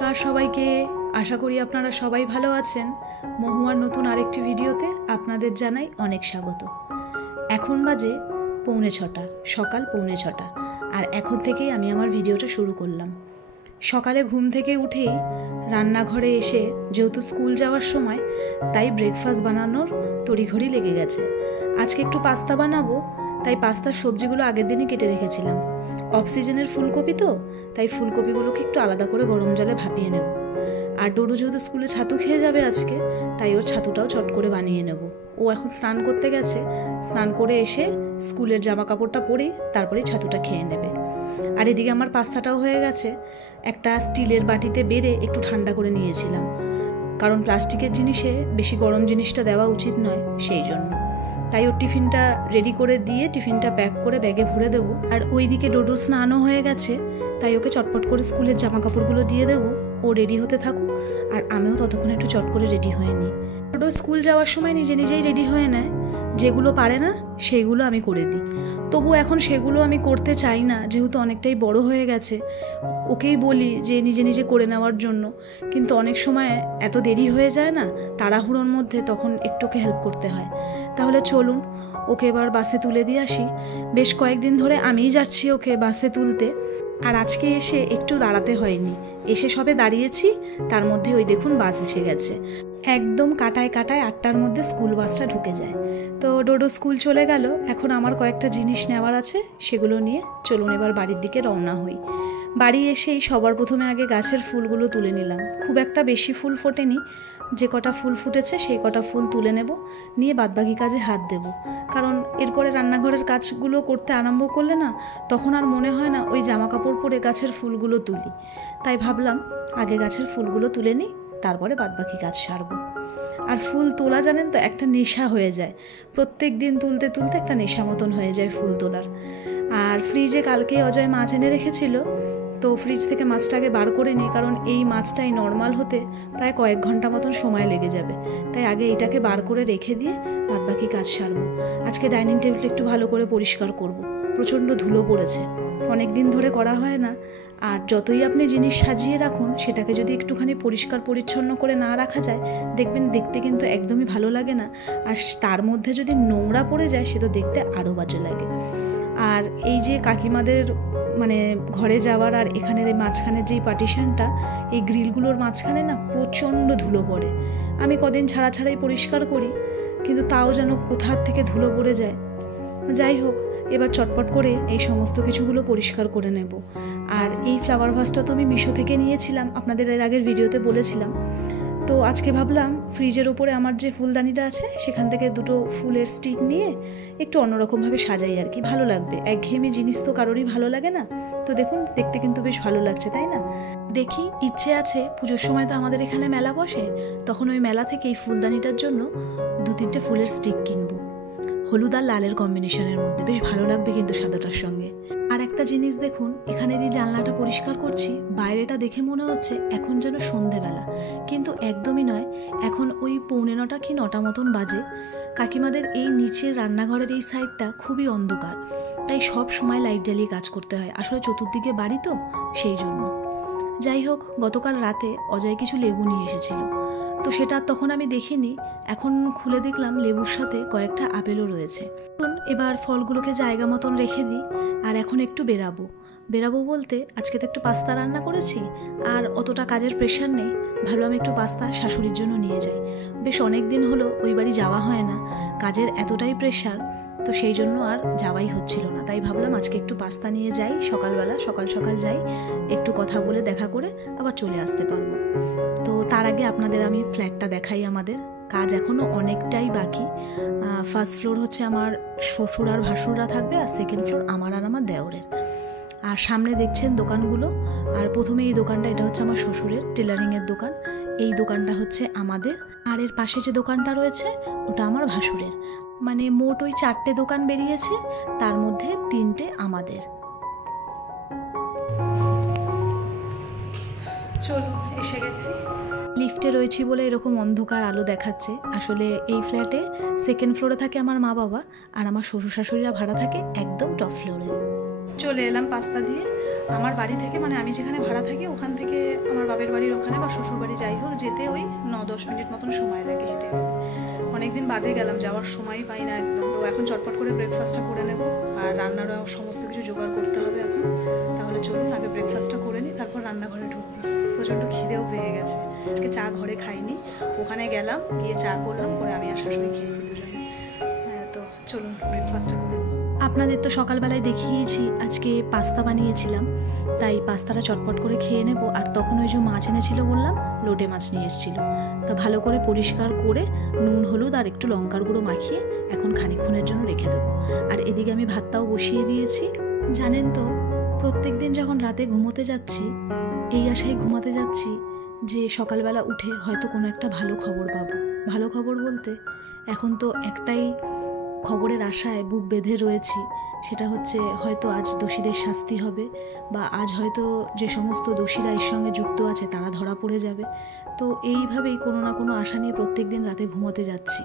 নমস্কার সবাইকে, আশা করি আপনারা সবাই ভালো আছেন। মহুয়ার নতুন আরেকটি ভিডিওতে আপনাদের জানাই অনেক স্বাগত। এখন বাজে 6:45, সকাল 6:45, আর এখন থেকেই আমি আমার ভিডিওটা শুরু করলাম। সকালে ঘুম থেকে উঠেই রান্নাঘরে এসে যেহেতু স্কুল যাওয়ার সময়, তাই ব্রেকফাস্ট বানানোর তড়িঘড়ি লেগে গেছে। আজকে একটু পাস্তা বানাবো, তাই পাস্তার সবজিগুলো আগের দিনই কেটে রেখেছিলাম। অফ সিজনের ফুলকপি তো, তাই ফুলকপিগুলোকে একটু আলাদা করে গরম জলে ভাপিয়ে নেব। আর ডোডো যেহেতু স্কুলে ছাতু খেয়ে যাবে আজকে, তাই ওর ছাতুটাও চট করে বানিয়ে নেব। ও এখন স্নান করতে গেছে, স্নান করে এসে স্কুলের জামা কাপড়টা পরেই তারপরেই ছাতুটা খেয়ে নেবে। আর এদিকে আমার পাস্তাটাও হয়ে গেছে। একটা স্টিলের বাটিতে বেড়ে একটু ঠান্ডা করে নিয়েছিলাম, কারণ প্লাস্টিকের জিনিসে বেশি গরম জিনিসটা দেওয়া উচিত নয়, সেই জন্য। তাই ওর টিফিনটা রেডি করে দিয়ে টিফিনটা প্যাক করে ব্যাগে ভরে দেবো। আর ওইদিকে ডোডোর স্নানও হয়ে গেছে, তাই ওকে চটপট করে স্কুলের জামা কাপড়গুলো দিয়ে দেবো। ও রেডি হতে থাকুক, আর আমিও ততক্ষণ একটু চট করে রেডি হয়ে নিই। ডোডো স্কুল যাওয়ার সময় নিজে নিজেই রেডি হয়ে নেয়, যেগুলো পারে না সেইগুলো আমি করে দিই। তবু এখন সেগুলো আমি করতে চাই না, যেহেতু অনেকটাই বড় হয়ে গেছে। ওকেই বলি যে নিজে নিজে করে নেওয়ার জন্য, কিন্তু অনেক সময় এত দেরি হয়ে যায় না, তাড়াহুড়োর মধ্যে তখন একটু ওকে হেল্প করতে হয়। তাহলে চলুন ওকে এবার বাসে তুলে দিয়ে আসি। বেশ কয়েকদিন ধরে আমিই যাচ্ছি ওকে বাসে তুলতে, আর আজকে এসে একটু দাঁড়াতে হয়নি। এসে সবে দাঁড়িয়েছি, তার মধ্যে ওই দেখুন বাস এসে গেছে। একদম কাটায় 8টার মধ্যে স্কুল বাসটা ঢুকে যায়। তো ডোডো স্কুল চলে গেল। এখন আমার কয়েকটা জিনিস নেওয়ার আছে, সেগুলো নিয়ে চলুন এবার বাড়ির দিকে রওনা হই। বাড়ি এসেই সবার প্রথমে আগে গাছের ফুলগুলো তুলে নিলাম। খুব একটা বেশি ফুল ফোটেনি, যে কটা ফুল ফুটেছে সেই কটা ফুল তুলে নেব, নিয়ে বাদবাকি কাজে হাত দেব। কারণ এরপরে রান্নাঘরের কাজগুলো করতে আরম্ভ করলে না, তখন আর মনে হয় না ওই জামা কাপড় পরে গাছের ফুলগুলো তুলি। তাই ভাবলাম আগে গাছের ফুলগুলো তুলে নিই, তারপরে বাদবাকি কাজ সারবো। আর ফুল তোলা জানেন তো, একটা নেশা হয়ে যায়। প্রত্যেক দিন তুলতে তুলতে একটা নেশা মতন হয়ে যায় ফুল তোলার। আর ফ্রিজে কালকেই অজয় মাছ এনে রেখেছিল, তো ফ্রিজ থেকে মাছটাকে বার করে নিই, কারণ এই মাছটাই নর্মাল হতে প্রায় কয়েক ঘন্টা মতন সময় লেগে যাবে। তাই আগে এটাকে বার করে রেখে দিয়ে বাদবাকি কাজ সারবো। আজকে ডাইনিং টেবিলটা একটু ভালো করে পরিষ্কার করব। প্রচণ্ড ধুলো পড়েছে, অনেক দিন ধরে করা হয় না। আর যতই আপনি জিনিস সাজিয়ে রাখুন, সেটাকে যদি একটুখানি পরিষ্কার পরিচ্ছন্ন করে না রাখা যায়, দেখবেন দেখতে কিন্তু একদমই ভালো লাগে না। আর তার মধ্যে যদি নোংরা পড়ে যায়, সে তো দেখতে আরও বাজে লাগে। আর এই যে কাকিমাদের মানে ঘরে যাওয়ার আর এখানের এই মাঝখানের যেই পার্টিশনটা, এই গ্রিলগুলোর মাঝখানে না প্রচণ্ড ধুলো পড়ে। আমি কদিন ছাড়াই পরিষ্কার করি, কিন্তু তাও যেন কোথার থেকে ধুলো পড়ে যায়। যাই হোক, এবার চটপট করে এই সমস্ত কিছুগুলো পরিষ্কার করে নেব। আর এই ফ্লাওয়ার ভাসটা তো আমি মিশো থেকে নিয়েছিলাম, আপনাদের এর আগের ভিডিওতে বলেছিলাম। তো আজকে ভাবলাম ফ্রিজের ওপরে আমার যে ফুলদানিটা আছে, সেখান থেকে দুটো ফুলের স্টিক নিয়ে একটু অন্যরকমভাবে সাজাই আর কি, ভালো লাগবে। একঘেয়েমি জিনিস তো কারোরই ভালো লাগে না। তো দেখুন দেখতে কিন্তু বেশ ভালো লাগছে, তাই না? দেখি, ইচ্ছে আছে পুজোর সময় তো আমাদের এখানে মেলা বসে, তখন ওই মেলা থেকে এই ফুলদানিটার জন্য 2-3টে ফুলের স্টিক কিনবো। হলুদ আর লালের কম্বিনেশনের মধ্যে বেশ ভালো লাগবে কিন্তু সাদাটার সঙ্গে। আর একটা জিনিস দেখুন, এখানের এই জানলাটা পরিষ্কার করছি, বাইরেটা দেখে মনে হচ্ছে এখন যেন সন্ধেবেলা, কিন্তু একদমই নয়। এখন ওই 8:45 কি 9টা মতন বাজে। কাকিমাদের এই নিচের রান্নাঘরের এই সাইডটা খুবই অন্ধকার, তাই সব সময় লাইট জ্বালিয়ে কাজ করতে হয়। আসলে চতুর্দিকে বাড়ি তো, সেই জন্য। যাই হোক, গতকাল রাতে অজয় কিছু লেবু নিয়ে এসেছিল, তো সেটা তখন আমি দেখিনি। এখন খুলে দেখলাম লেবুর সাথে কয়েকটা আপেলও রয়েছে। এবার ফলগুলোকে জায়গা মতন রেখে দিই। আর এখন একটু বেরাবো বলতে, আজকে তো একটু পাস্তা রান্না করেছি, আর অতটা কাজের প্রেশার নেই। ভাবলাম একটু পাস্তা শাশুড়ির জন্য নিয়ে যাই। বেশ অনেক দিন হলো ওই বাড়ি যাওয়া হয় না, কাজের এতটাই প্রেশার, তো সেই জন্য আর যাওয়াই হচ্ছিল না। তাই ভাবলাম আজকে একটু পাস্তা নিয়ে যাই, সকালবেলা সকাল যাই, একটু কথা বলে দেখা করে আবার চলে আসতে পারবো। তো তার আগে আপনাদের আমি ফ্ল্যাটটা দেখাই। আমাদের কাজ এখনও অনেকটাই বাকি। ফার্স্ট ফ্লোর হচ্ছে আমার শ্বশুর আর ভাসুররা থাকবে, আর সেকেন্ড ফ্লোর আমার আর আমার দেওরের। আর সামনে দেখছেন দোকানগুলো। আর প্রথমে এই দোকানটা, এটা হচ্ছে আমার শ্বশুরের টেলারিংয়ের দোকান। এই দোকানটা হচ্ছে আমাদের। আর এর পাশে যে দোকানটা রয়েছে, ওটা আমার ভাসুরের। মানে মোট ওই 4টে দোকান বেরিয়েছে, তার মধ্যে 3টে আমাদের। চলুন, এসে গেছি। লিফটে রয়েছি বলে এরকম অন্ধকার আলো দেখাচ্ছে। আসলে এই ফ্ল্যাটে সেকেন্ড ফ্লোরে থাকে আমার মা বাবা, আর আমার শ্বশুর শাশুড়িরা ভাড়া থাকে একদম টপ ফ্লোরে। চলে এলাম পাস্তা দিয়ে। আমার বাড়ি থেকে মানে আমি যেখানে ভাড়া থাকি ওখান থেকে আমার বাপের বাড়ির ওখানে বা শ্বশুর বাড়ি যাই হোক যেতে ওই 9-10 মিনিট মতন সময় লাগে হেঁটে। অনেকদিন বাদে গেলাম, যাওয়ার সময় পাই না একদম। তো এখন চটপট করে ব্রেকফাস্টটা করে নেব, আর রান্নারও সমস্ত কিছু জোগাড় করতে হবে এখন। তাহলে চলুন আগে ব্রেকফাস্টটা করে নিই, তারপর রান্নাঘরে ঢুকবো। প্রচণ্ড খিদেও পেয়ে গেছে, আজকে চা ঘরে খাইনি, ওখানে গেলাম, গিয়ে চা করলাম, করে আমি আর শাশুড়ি খেয়েছি দুজনে। তো চলুন ব্রেকফাস্টটা করে নিই। আপনাদের তো সকালবেলায় দেখিয়েছি আজকে পাস্তা বানিয়েছিলাম, তাই পাস্তাটা চটপট করে খেয়ে নেব। আর তখন ওই যে মাছ এনেছিল বললাম, লোটে মাছ নিয়ে এসেছিল, তা ভালো করে পরিষ্কার করে নুন হলুদ আর একটু লঙ্কার গুঁড়ো মাখিয়ে এখন খানিকক্ষণের জন্য রেখে দেবো। আর এদিকে আমি ভাতটাও বসিয়ে দিয়েছি। জানেন তো, প্রত্যেক দিন যখন রাতে ঘুমোতে যাচ্ছি এই আশায় ঘুমাতে যাচ্ছি যে সকালবেলা উঠে হয়তো কোনো একটা ভালো খবর পাবো। ভালো খবর বলতে এখন তো একটাই খবরের আশায় বুক বেঁধে রয়েছি, সেটা হচ্ছে হয়তো আজ দোষীদের শাস্তি হবে, বা আজ হয়তো যে সমস্ত দোষীরা এর সঙ্গে যুক্ত আছে তারা ধরা পড়ে যাবে। তো এইভাবেই কোনো না কোনো আশা নিয়ে প্রত্যেক দিন রাতে ঘুমাতে যাচ্ছি।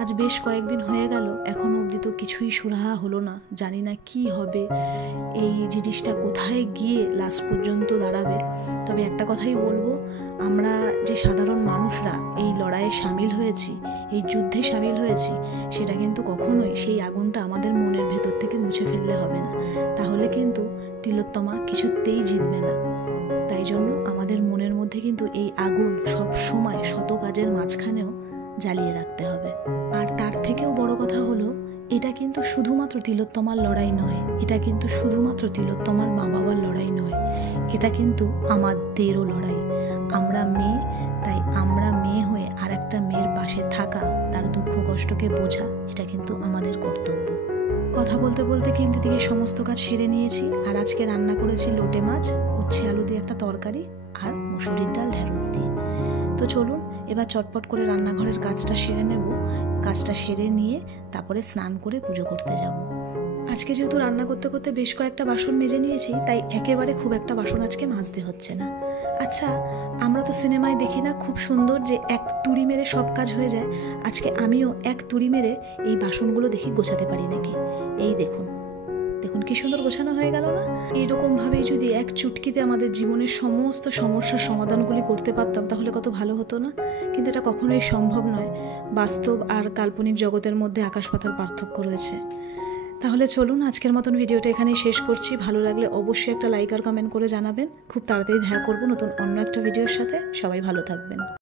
আজ বেশ কয়েকদিন হয়ে গেল, এখনও অবধি তো কিছুই সুরাহা হলো না। জানি না কি হবে, এই জিনিসটা কোথায় গিয়ে লাস্ট পর্যন্ত দাঁড়াবে। তবে একটা কথাই বলবো, আমরা যে সাধারণ মানুষরা এই লড়াইয়ে সামিল হয়েছি, এই যুদ্ধে সামিল হয়েছি, সেটা কিন্তু কখনোই সেই আগুনটা আমাদের মনের ভেতর থেকে মুছে ফেললে হবে না। তাহলে কিন্তু তিলোত্তমা কিছুতেই জিতবে না। তাই জন্য আমাদের মনের মধ্যে কিন্তু এই আগুন সব সময় শত কাজের মাঝখানেও জ্বালিয়ে রাখতে হবে। আর তার থেকেও বড় কথা হলো, এটা কিন্তু শুধুমাত্র তিলোত্তমার লড়াই নয়, এটা কিন্তু শুধুমাত্র তিলোত্তমার মা বাবার লড়াই নয়, এটা কিন্তু আমাদেরও লড়াই। আমরা মেয়ে, তাই আমরা মেয়ে হয়ে আর একটা মেয়ের পাশে থাকা, তার দুঃখ কষ্টকে বোঝা, এটা কিন্তু আমাদের কর্তব্য। কথা বলতে বলতে কিন্তু দিকে সমস্ত কাজ সেরে নিয়েছি। আর আজকে রান্না করেছি লোটে মাছ, উচ্ছে আলু দিয়ে একটা তরকারি, আর মসুরির ডাল ঢেঁড়স দিয়ে। তো চলুন এবার চটপট করে রান্নাঘরের কাজটা সেরে নেব। কাজটা সেরে নিয়ে তারপরে স্নান করে পুজো করতে যাব। আজকে যেহেতু রান্না করতে করতে বেশ কয়েকটা বাসন মেজে নিয়েছি, তাই একেবারে খুব একটা বাসন আজকে মাজতে হচ্ছে না। আচ্ছা, আমরা তো সিনেমায় দেখি না খুব সুন্দর যে এক তুড়ি মেরে সব কাজ হয়ে যায়? আজকে আমিও এক তুড়ি মেরে এই বাসনগুলো দেখি গোছাতে পারি নাকি। এই দেখুন, দেখুন কি সুন্দর গোছানো হয়ে গেল না? এইরকমভাবেই যদি এক চুটকিতে আমাদের জীবনের সমস্ত সমস্যার সমাধানগুলি করতে পারতাম তাহলে কত ভালো হতো না? কিন্তু এটা কখনোই সম্ভব নয়। বাস্তব আর কাল্পনিক জগতের মধ্যে আকাশ পাতাল পার্থক্য রয়েছে। তাহলে চলুন আজকের মতন ভিডিওটা এখানেই শেষ করছি। ভালো লাগলে অবশ্যই একটা লাইক আর কমেন্ট করে জানাবেন। খুব তাড়াতাড়ি দেখা করব নতুন অন্য একটা ভিডিওর সাথে। সবাই ভালো থাকবেন।